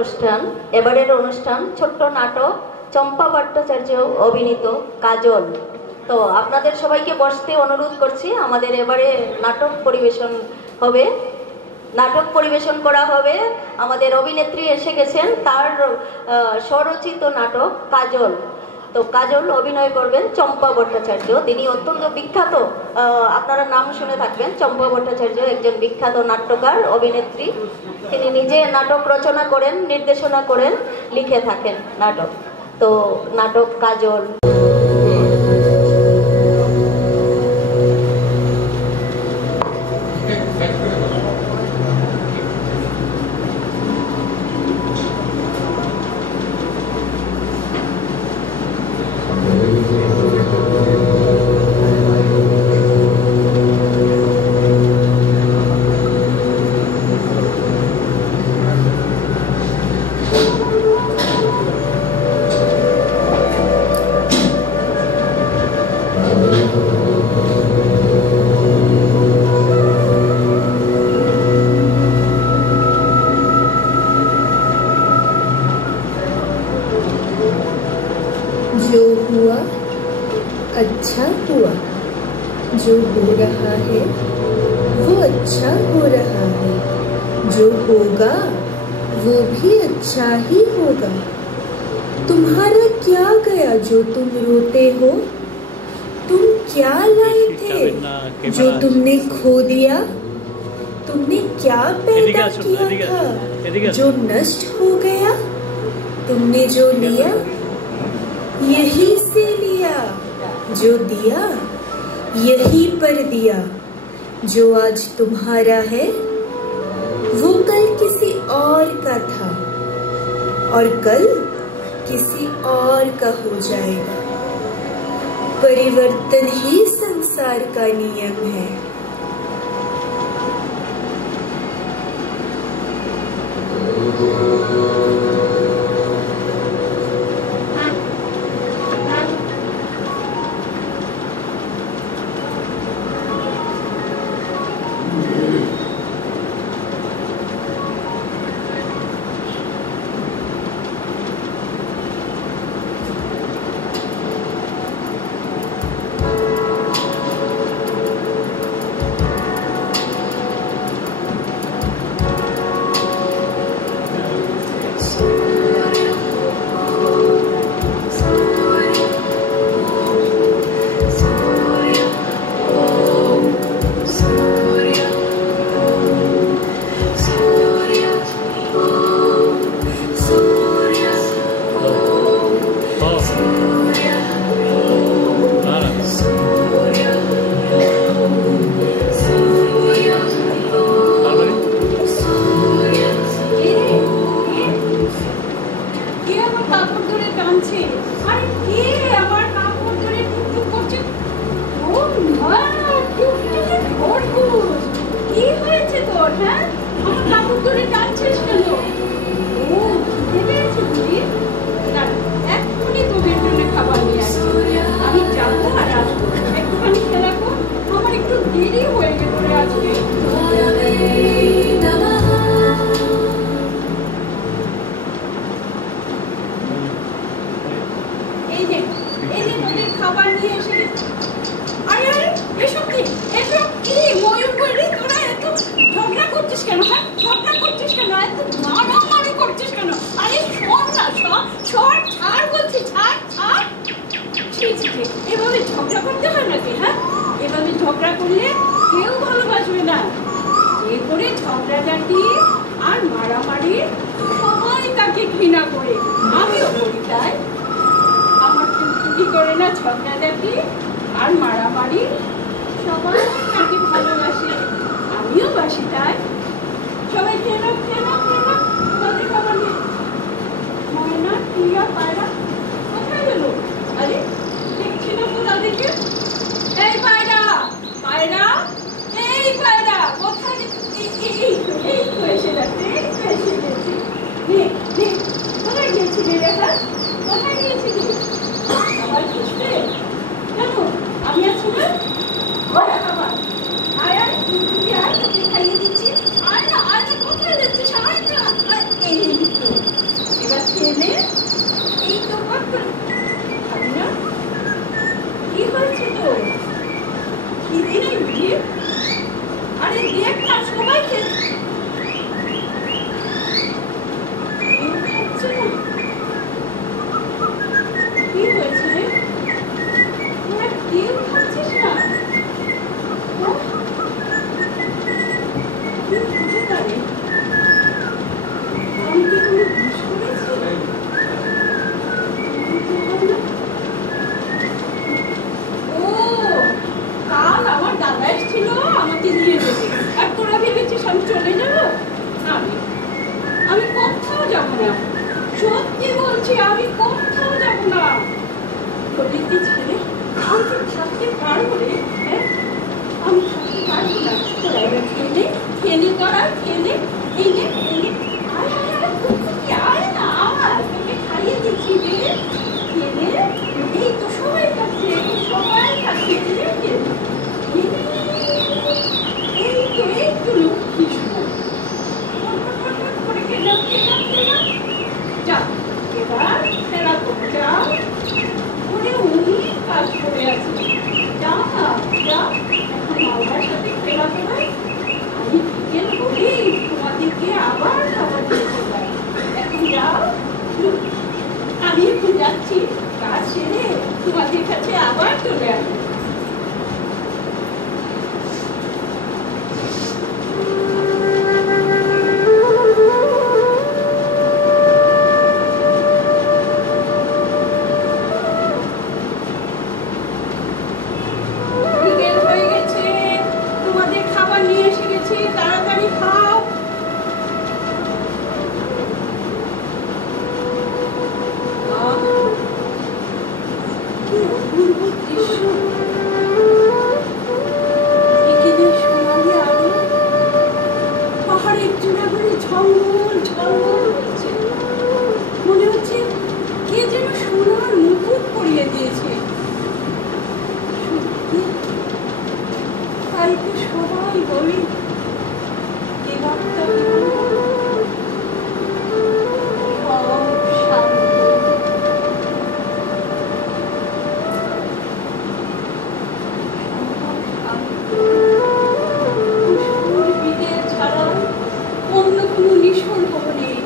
অনুষ্ঠান, এবারের অনুষ্ঠান ছোট্ট নাটক চম্পা ভট্টাচার্য অভিনীত কাজল। তো আপনাদের সবাইকে বসতে অনুরোধ করছি। আমাদের এবারে নাটক পরিবেশন হবে, নাটক পরিবেশন করা হবে। আমাদের অভিনেত্রী এসে গেছেন, তার স্বরচিত নাটক কাজল। তো কাজল অভিনয় করবেন চম্পা ভট্টাচার্য। তিনি অত্যন্ত বিখ্যাত, আপনারা নাম শুনে থাকবেন। চম্পা ভট্টাচার্য একজন বিখ্যাত নাট্যকার, অভিনেত্রী। তিনি নিজে নাটক রচনা করেন, নির্দেশনা করেন, লিখে থাকেন নাটক। তো নাটক কাজল। जो हुआ अच्छा हुआ, जो हो रहा है वो अच्छा हो रहा है, जो होगा वो भी अच्छा ही होगा। तुम्हारा क्या गया जो तुम रोते हो? तुम क्या लाए थे जो तुमने खो दिया? तुमने क्या पैदा किया था जो नष्ट हो गया? तुमने जो लिया यही से लिया, जो दिया यही पर दिया। जो आज तुम्हारा है वो कल किसी और का था और कल किसी और का हो जाएगा। परिवर्तन ही संसार का नियम है। ঝগড়া করলে কেউ ভালোবাসবে না। যে করে ঝগড়াঝাটি আর মারামারি সবাই তাকে ঘৃণা করে, আমিও করি তাই। আমার কি করে না ঝগড়াঝাটি আর মারামারি সবাই তাকে ভালোবাসে, আমিও বাসি তাই। সবাই কেন কেন কেন তাদের খাবার নিয়ে ময়না টিয়া পায়রা কোথায় গেল? আরে দেখছি না তো তাদেরকে। এই পায়রা পায়রা, এই পায়রা কোথায়? এই তো এসে যাচ্ছে, এই তো এসে গেছে। কোথায় গিয়েছিলি রে? কোথায় গিয়েছিলি? খাবার খুঁজতে? কেন আমি আছি না? খাবার আয় আয়, তুই আয়, তোকে খাইয়ে দিচ্ছি। আয় না আয় না, কোথায় যাচ্ছিস? আয় না। এই তো কি দিনে বুঝি? আরে দেখ না সবাই কেউ খাচ্ছে না। কি হয়েছে রে? তোরা কেউ খাচ্ছিস না? কি হতে পারে? আমি কি কোনো ভুল করেছি? ও, কাল আমার দাদা এসেছিল আমাকে নিয়ে যেতে। আর তোরা ভেবেছিস আমি চলে যাবো? আমি কোথাও যাবো না। সত্যি বলছি আমি কোথাও যাবো না। প্রদীপকে ছেড়ে আমি কি থাকতে পারবো রে? হ্যাঁ, আমি থাকতে পারবো না। তোরা এবার খেলে তোরা খেলে এই যে আয় আয় আয় কুকুরটি আয় না আয় তোকে খাইয়ে দিচ্ছি রে। খেলে এই তো সবাই খাচ্ছে সবাই খাচ্ছে এই তো লক্ষ্মী শোনা করে খেলাম যা এবার খেলা করে যা ওরে অনেক কাজ করে আছে যা না যা এখন বাবার সাথে খেলা করে আমি বিকেল হলেই তোমাদেরকে আবার খাবার দিতে পারি। এখন যাও আমি এখন যাচ্ছি কাজ সেরে তোমাদের কাছে আবার চলে আসবো। বিকেল হয়ে গেছে তোমাদের খাবার নিয়ে এসে গেছি তাড়াতাড়ি খাও। কি অপূর্ব দৃশ্য। বিকেলের সোনালি আলো পাহাড়ের চূড়াগুলি ঝলমল ঝলমল করছে। মনে হচ্ছে কে যেন সোনার মুকুট পরিয়ে দিয়েছে। সত্যি তাই তো সবাই বলে এ রাতটা সব শান্ত। ছাড়া অন্য কোনো নিঃসর্গ নেই,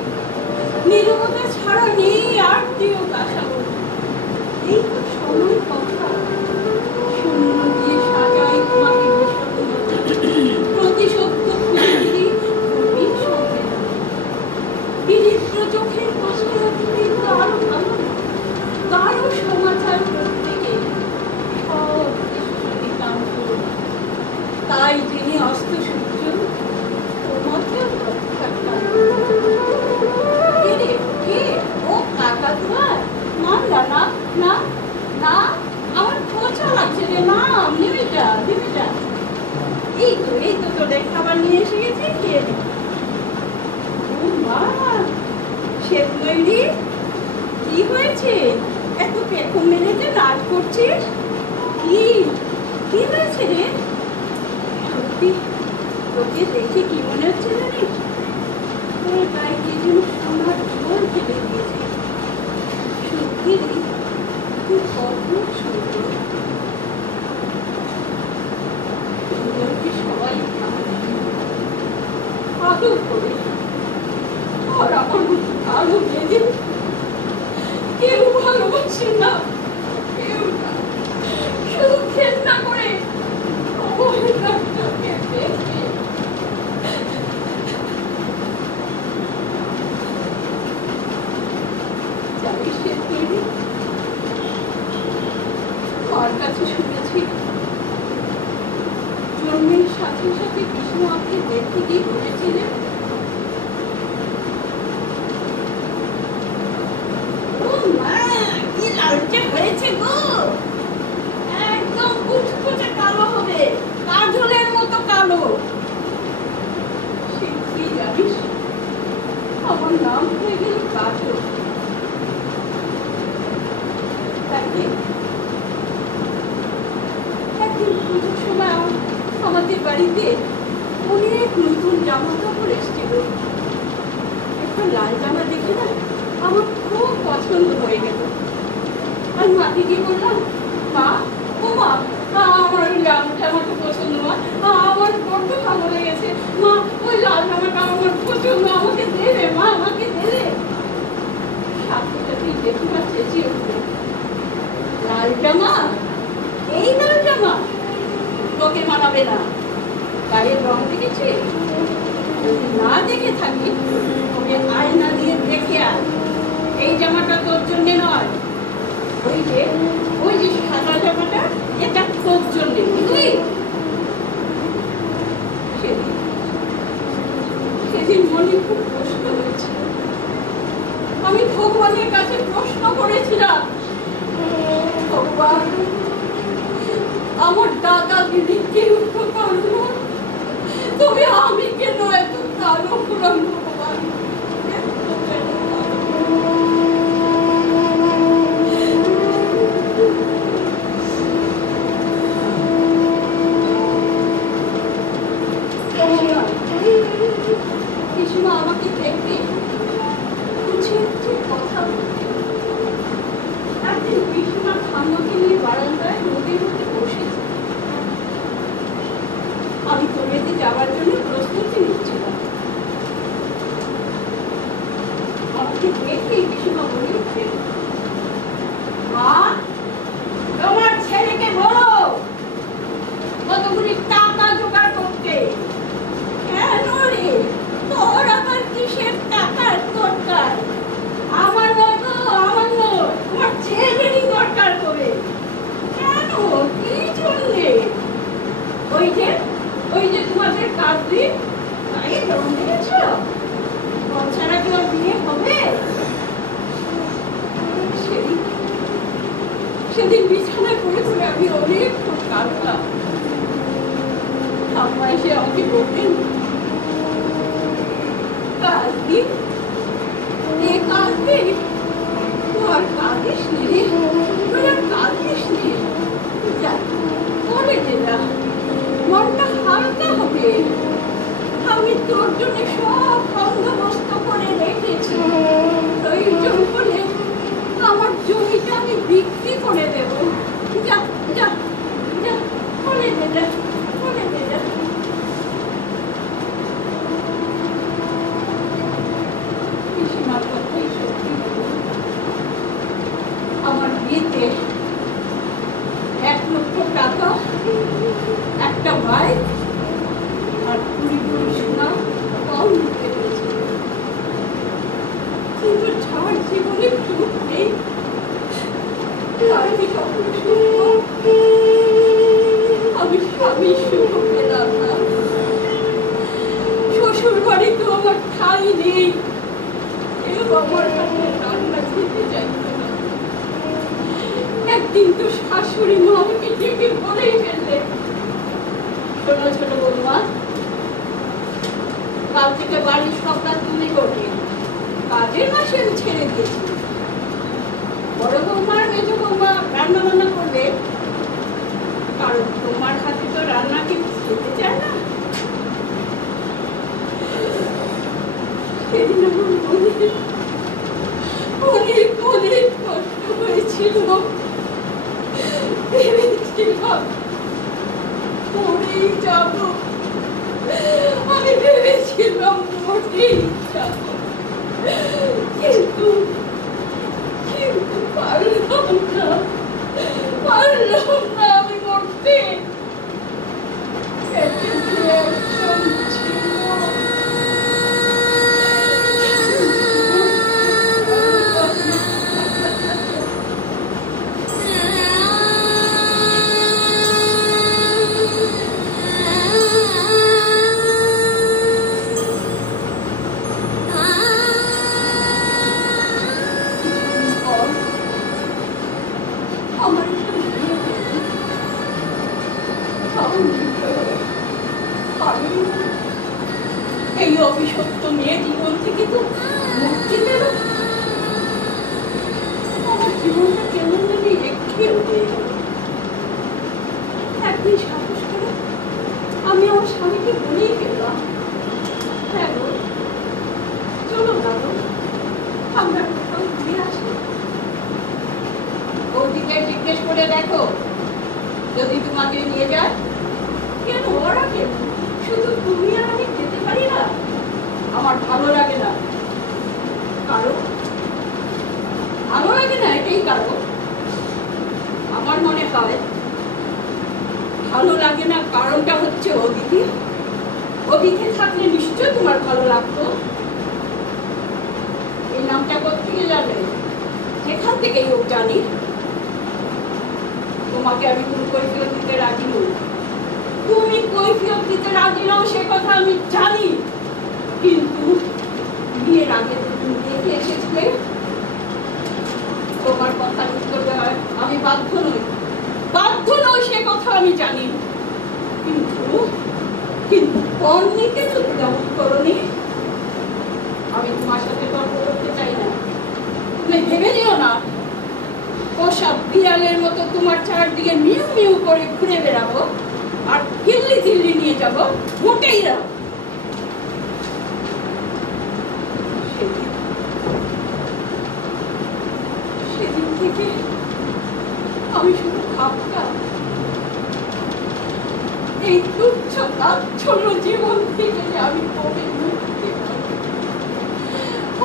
নীরবতা ছাড়া নেই আরতিও কাশাবো। এই তো সময় কথা শূন্য দিয়ে সাজাই তোমাকে প্রতি সত্য খুঁজে দিই গভীর সংবেদনা। বিচিত্র চোখের পাশে কিন্তু আরো ভালো গাঢ় সমাচার প্রত্যেকে সব নিতান্ত। তাই যিনি অস্ত সূর্য তোমাকেও থাকতাম কে ও কাকাতুয়া না না না না আমার খোঁচা লাগছে রে না নেমে যা এই তো তোদের খাবার নিয়ে এসে গেছি খেয়ে নে। ও মা শ্বেত ময়ূরী কি হয়েছে এত পেখম মেরে যে নাচ করছিস? কি হয়েছে রে? সত্যি তোকে দেখে কি মনে হচ্ছে জানিস? তোর গায়ে কি যেন সোনার ঝোল ফেলে দিয়েছে। সত্যি রে তুই কত সুন্দর। সুন্দরকে সবাই আদর করে আর আমার মতো আলো বেঁধে কেউ ভালোবাসে না, কেউ না, শুধু ঘেন্না করে অবহেলাটাকে দেখে। জানিস সে তৈরি মার কাছে শুনেছি জন্মের সাথে সাথে বিষ্ণু আপনি দেখতে গিয়ে বলেছিলেন ও মা কি লালচে হয়েছে গো, একদম কুচকুচে কালো হবে, কাজলের মতো কালো। সে কি জানিস আমার নাম হয়ে গেল কাজল। একদিন পুজোর সময় আমাদের বাড়িতে অনেক নতুন জামা কাপড় এসেছিল। একটা লাল জামা দেখে না আমার খুব পছন্দ হয়ে গেল। আমি মাকে গিয়ে বললাম মা ও মা আমার ওই লাল জামাটা পছন্দ মা, আমার বড্ড ভালো লেগেছে মা, ওই লাল জামাটা আমার পছন্দ, আমাকে দেবে মা, আমাকে দেবে। সাথে সাথে জেঠুমা চেঁচিয়ে উঠবে, লাল জামা, এই লাল জামা তোকে মানাবে না, গায়ের রং দেখেছিস? যদি না দেখে থাকি তবে আয়না দিয়ে দেখে আয়, এই জামাটা তোর জন্য নয়, ওই যে সাদা জামাটা, এটা তোর জন্য, বুঝলি? সেদিন মনে খুব কষ্ট হয়েছে। আমি ভগবানের কাছে প্রশ্ন করেছিলাম, ভগবান আমার দাদা দিদি কেউ তো পারলো, তবে আমি কেন এত কালো পুরান ভগবান? পিসিমা আমাকে দেখবে, কথা বলতে। একদিন পিসিমা ঠাম্মাকে নিয়ে বারান্দায় নদীর মধ্যে বসেছে। আমি তোড়েতে যাওয়ার জন্য প্রস্তুতি নিচ্ছিলাম। আমাকে দেখেই পিসিমা বলে উঠলেন, মা তোমার ছেলেকে বলো কতগুলি টাকা জোগাড় করতে। কেন রে, তোর আবার কিসের টাকার দরকার? আমার নয় গো, আমার নয়, তোমার ছেলেরই দরকার করে। কেন, কি জন্যে? ওই যে তোমাদের কাজী গায়ে রং দিয়েছ, ছাড়া কি ওর বিয়ে হবে? সেদিন বিছানায় পড়ে পড়ে আমি অনেক কাঁদলাম। ঠাম্মা এসে আমাকে বললেন, কাঁদবি? এ কাঁদবি? আর কাঁদিস নে, আর কাঁদিস নে, যা পরে যা, মনটা হালকা হবে। আমি তোর জন্য সব বন্দোবস্ত করে রেখেছি, প্রয়োজন হলে আমার জমিটা আমি বিক্রি করে দেব। যা যা যা, বলে দে যা, বলে দে যা। পিসিমার কথাই সত্যি হলো। আমার বিয়েতে 1 লক্ষ টাকা, একটা বাইক আর 20 ভরি সোনা কম দিতে পেরেছি, কিন্তু ছাড় জীবনে সুখ নেই। আমি স্বামী সুখ পেলাম না, শ্বশুর বাড়িতেও আমার ঠাঁই নেই, কেউ আমার কাছে রান্না খেতে চাইতো না। একদিন তো শাশুড়ি মা আমাকে ডেকে বলেই ফেললে, শোনো ছোট বৌমা, কাল থেকে বাড়ির সব কাজ তুমি করবে, কাজের মাসে আমি ছেড়ে দিয়েছি। বড় বৌমা আর মেজ বৌমা রান্না বান্না করবে, কারণ তোমার হাতে তো রান্না কি খেতে চায় না। সেদিন আমার মনে অনেক অনেক কষ্ট হয়েছিল। ভেবেছিলাম মরেই যাব, আমি ভেবেছিলাম মরেই যাব, কিন্তু পারলাম না, আমি মরতে। একজন ছিল এই অভিশপ্ত মেয়ে জীবন থেকে তো মুক্তি পেল। আমার জীবনটা কেমন জানি একঘেয়ে হয়ে গেল। একদিন সাহস করে আমি আমার স্বামীকে বলেই ফেললাম, হ্যাঁ গো চলো না গো, আমরা কোথাও ঘুরে আসি। ওদিকে জিজ্ঞেস করে দেখো যদি তোমাকে নিয়ে যায়? কেন ওরা কেন? শুধু তুমি আর আমি যেতে পারি না? আমার ভালো লাগে না। কারণ ভালো লাগে না এটাই কারণ। আমার মনে হয় ভালো লাগে না কারণটা হচ্ছে অদিতি। অদিতি থাকলে নিশ্চয় তোমার ভালো লাগতো। এই নামটা কোথেকে জানে? যেখান থেকেই হোক জানি। তোমাকে আমি কোনো কৈফিয়ত দিতে রাজি নই। তুমি কৈফিয়ত দিতে রাজি নও সে কথা আমি জানি, কিন্তু বিয়ের আগে তুমি দেখে এসেছিলে। তোমার কথা উত্তর দেওয়ায় আমি বাধ্য নই। বাধ্য নই সে কথা আমি জানি, কিন্তু কিন্তু পণ নিতে যদি তেমন করনি। আমি তোমার সাথে তর্ক করতে চাই না। তুমি ভেবে নিও না পোষা বিড়ালের মতো তোমার চারদিকে মিউ মিউ করে ঘুরে বেড়াবো আর হিল্লি দিল্লি নিয়ে যাবো। মোটেই না। সেদিন থেকে আমি শুধু ভাবতাম এই তুচ্ছ তাচ্ছল্য জীবন থেকে যে আমি কবে মুক্তি পাবো।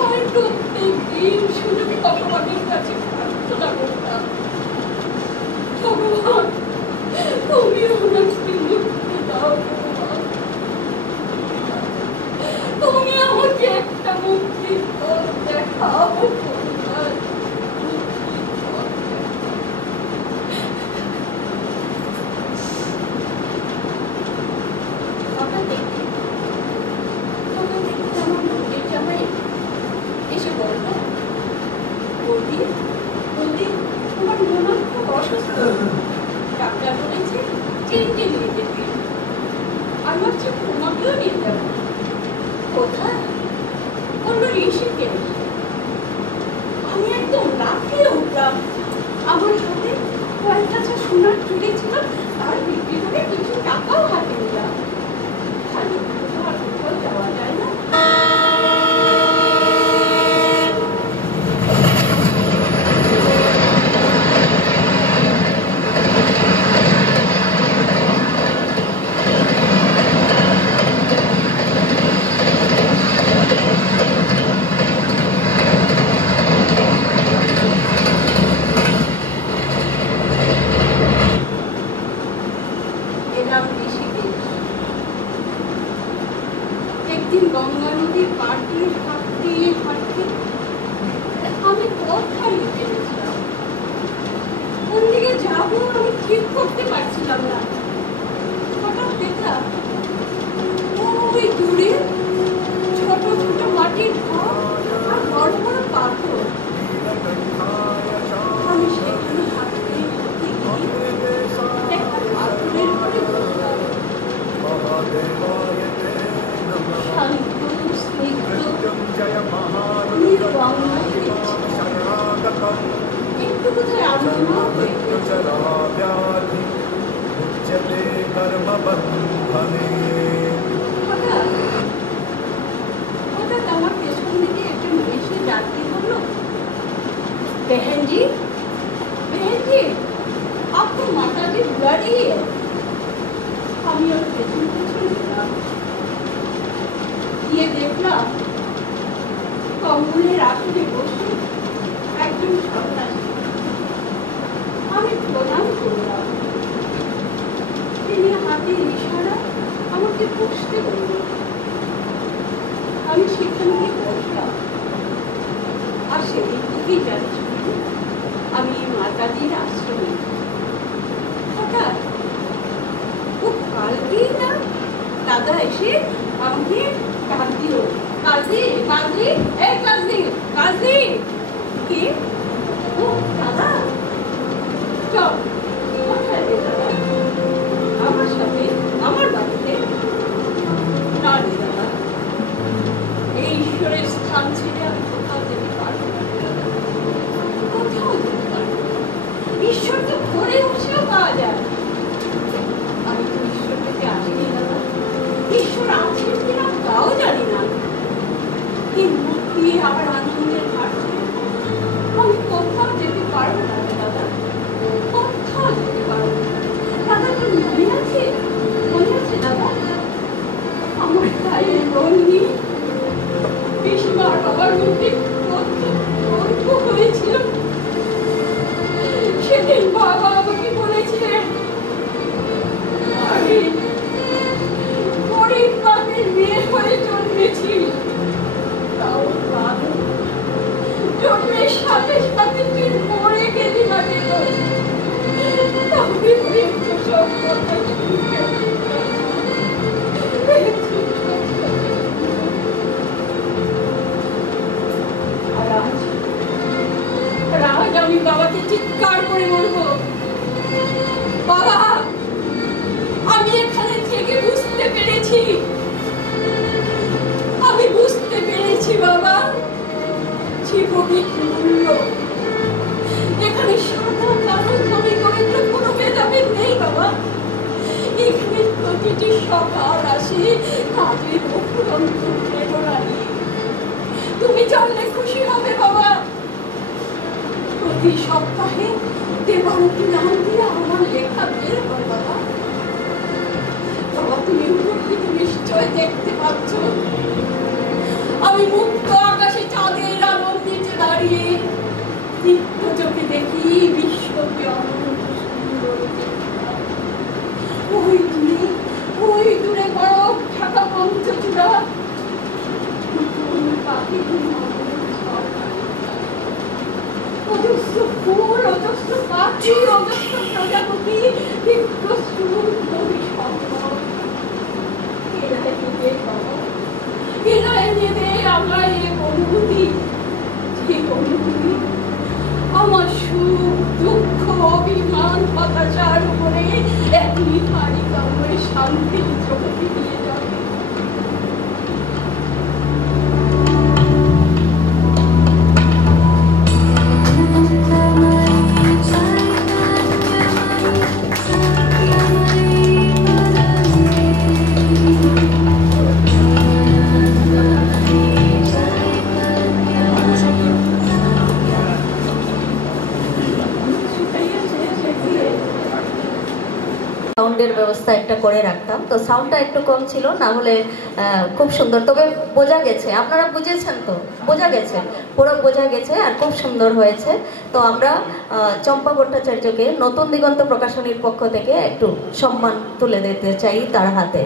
আমি প্রত্যেক দিন শুধু ভগবানের কাছে প্রার্থনা করতাম, ভগবান তুমি ওনাকে মুক্তি দাও, তুমি আমাকে একটা মুক্তির পথ দেখাও। এসে বললো, বৌদি বৌদি তোমার মনে খুব অসুস্থ, ডাক্তার বলেছে চেঞ্জে নিয়ে যেতে। আর ভাবছি তোমাকেও নিয়ে যাবো। কোথায়? বললো ঋষিকেশ। আমি একদম লাফিয়ে উঠলাম। আমার হাতে কয়েকটা সোনার চুড়ি ছিল, তার বিক্রি করে কিছু টাকাও হাতে নিলাম। খালি কোথাও কোথাও যাওয়া যায় না। এলাম ঋষিকেশ। একদিন গঙ্গা নদীর পার দিয়ে হাঁটতে হাঁটতে আমি পথ হারিয়ে ফেলেছিলাম। কোন দিকে যাবো আমি ঠিক করতে পারছিলাম না। হঠাৎ দেখলাম ওই দূরে ছোট ছোট মাটির ঘর আর বড় বড় পাথর। আমি সেখানে হাঁটতে হাঁটতে গিয়ে একটা পাথরের উপরে বসলাম। শান্ত স্নিগ্ধ নির্বাণ একটু কোথায় আনন্দ হয়ে হঠাৎ আমার পেছন দিকে একটা মেয়ে ডাক দিয়ে বললো, बहन जी आपको माता जी बुला रही है। আমি ওর পেছন পেছন গেলাম। গিয়ে দেখলাম কম্বলের আসনে বসে একজন সন্ন্যাসী। আমি প্রণাম করলাম। তিনি হাতের ইশারা আমাকে বসতে বললেন। আমি সেখানে গিয়ে বসলাম। আর সেদিন থেকেই যাচ্ছি আমি মাতাজির আশ্রমে। হঠাৎ খুব কালকেই না দাদা এসে আমাকে ডাক দিল, কাজী কাজী এই কাজী কাজী। কে? ও দাদা, চল। কোথায় রে দাদা? আমার সাথে আমার বাড়িতে। না রে দাদা, এই ঈশ্বরের স্থান ছেড়ে আমি কোথাও যেতে পারবো না। কোথাও যেতে পারবো না। ঈশ্বর তো ঘরে বসেও পাওয়া যায়। আমি তো ঈশ্বর থেকে আসিনি দাদা। ঈশ্বর আছেন কিনা তাও জানি না। কি মুক্তি আমার আনন্দের ঘাটে। আমি কোথাও যেতে পারবো না দাদা, কোথাও যেতে পারবো না। সব কথা শুনে আর আজ আমি বাবাকে চিৎকার করে বলবো, বাবা আমি এখানে থেকে বুঝতে পেরেছি, আমি বুঝতে পেরেছি বাবা জীবনের মূল্য। এখানে সাদা কালো ধনী দরিদ্র কোনো ভেদাভেদ নেই বাবা। এখানে প্রতিটি সকাল আসে কাজের অফুরন্ত প্রেরণা নিয়ে। তুমি জানলে খুশি হবে বাবা। প্রতি সপ্তাহে দেবারতী নাম দিয়ে আমার লেখা বের হয় বাবা। বাবা তুমি উপকৃত নিশ্চয় দেখতে পাচ্ছ, আমি মুক্ত আকাশে চাঁদের আলোর নিচে দাঁড়িয়ে দীপ্ত চোখে দেখি বিশ্বকে অনন্ত সুন্দর। ওই দূরে বরফ ঢাকা পঞ্চচূড়া, অজস্র ফুল, অজস্র পাখি, অজস্র প্রজাপতি, দীপ্ত সুন্দর সম্পদ। আমার এক অনুভূতি, যে অনুভূতি আমার সুখ দুঃখ অভিমান হতাশার উপরে একই হারি কামড়ে শান্তির জগতে নিয়ে যাবে। সাউন্ডের ব্যবস্থা একটা করে রাখতাম, তো সাউন্ডটা একটু কম ছিল, না হলে খুব সুন্দর। তবে বোঝা গেছে, আপনারা বুঝেছেন তো? বোঝা গেছে, পুরো বোঝা গেছে আর খুব সুন্দর হয়েছে। তো আমরা চম্পা ভট্টাচার্যকে নতুন দিগন্ত প্রকাশনীর পক্ষ থেকে একটু সম্মান তুলে দিতে চাই তার হাতে।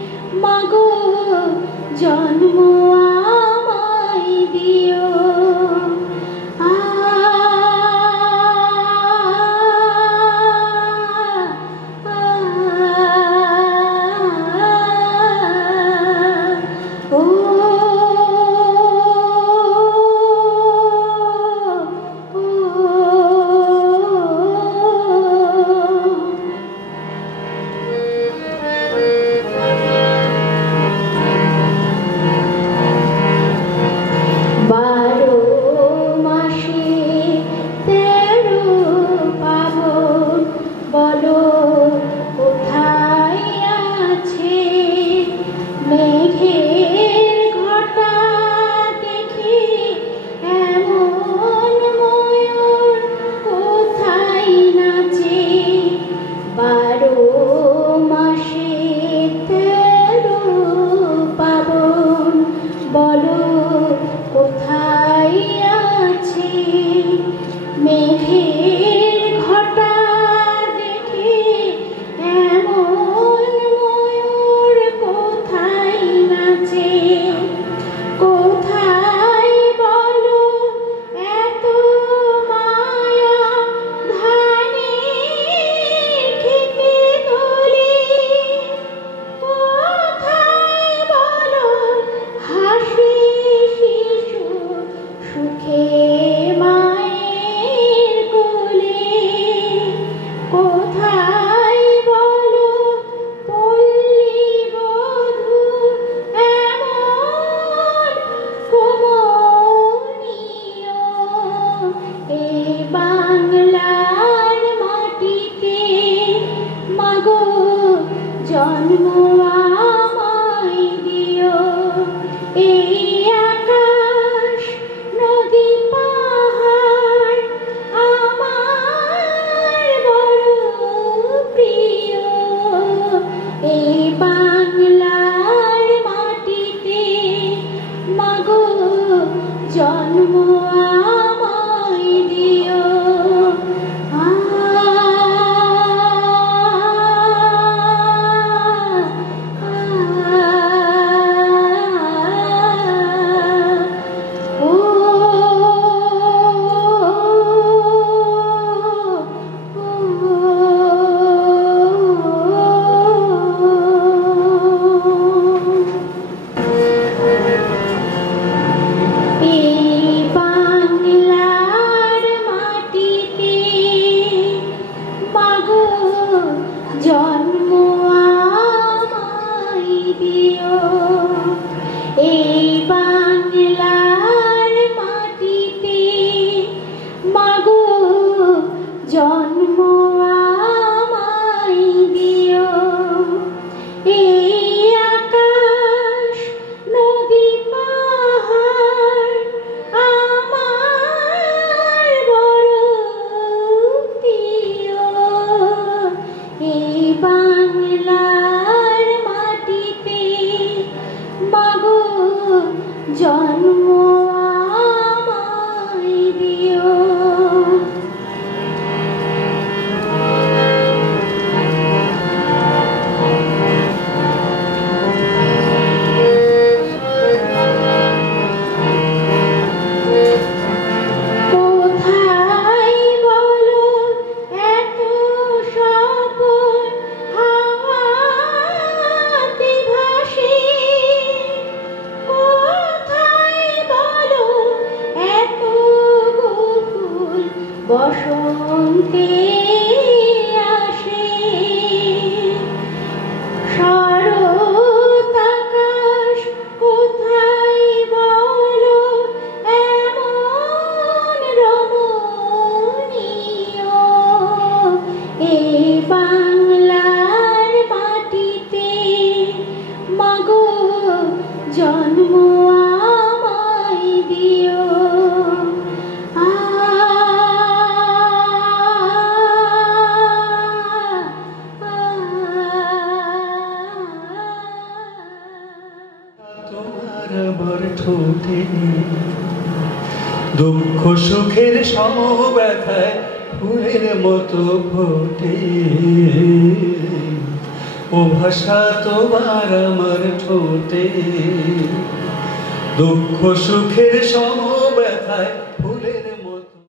জন্ম আমায় দিও। চাহিয়াছে মেঘের ঘটা দেখে এমন ময়ূর কোথায় নাচে কোথায় বলো এত মায়া ধানে খেতে তোলে কোথায় বলো হাসি শিশু সুখে মায়ের কোলে কোথায় বলো পল্লী বধূ এমন কমনীয় এই বাংলার মাটিতে মাগো জন্ম আমায় দিও এই আকাশ নদী পাহাড় আমার বড় প্রিয় এই বাংলার মাটিতে মাগো জন্ম আমায় দিও জন্ম আমায় দিও এই বাংলার মাটিতে মাগো জন্ম আমায় দিও এই আকাশ নদী পাহাড় আমার বড় প্রিয় এই বাংলার মাটিতে মাগো জন্ম আমায় দিও কোথায় বলো এত স্বপন হাওয়াতে ভাসে কোথায় বলো এত গোকুল বসন্তে আসে শরৎ আকাশ কোথায় বলো এমন রমণীয় এই বাংলার মাটিতে মাগো জন্ম আমায় দিও তোমার আমার ঠোঁটে দুঃখ সুখের সমব্যথায় ফুলের মতো ফোটে ও ভাষা তোমার আমার ঠোঁটে দুঃখ সুখের সমব্যথায়